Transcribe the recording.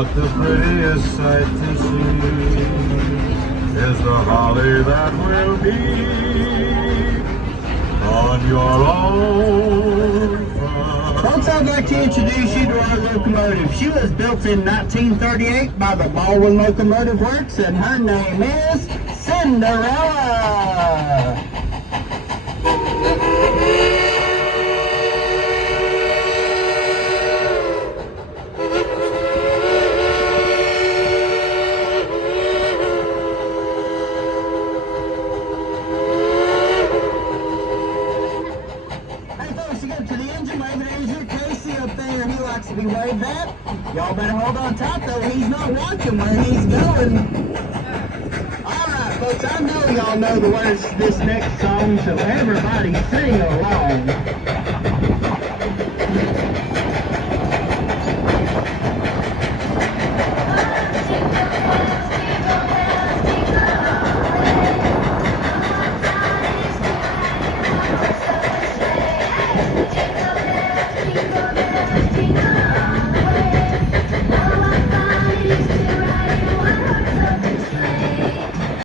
But the prettiest sight to see is the holly that will be on your lawn. Folks, I'd like to introduce you to our locomotive. She was built in 1938 by the Baldwin Locomotive Works, and her name is Cinderella. To be waved at. Y'all better hold on tight though. He's not watching where he's going. Alright folks, I know y'all know the words to this next song, so everybody sing along.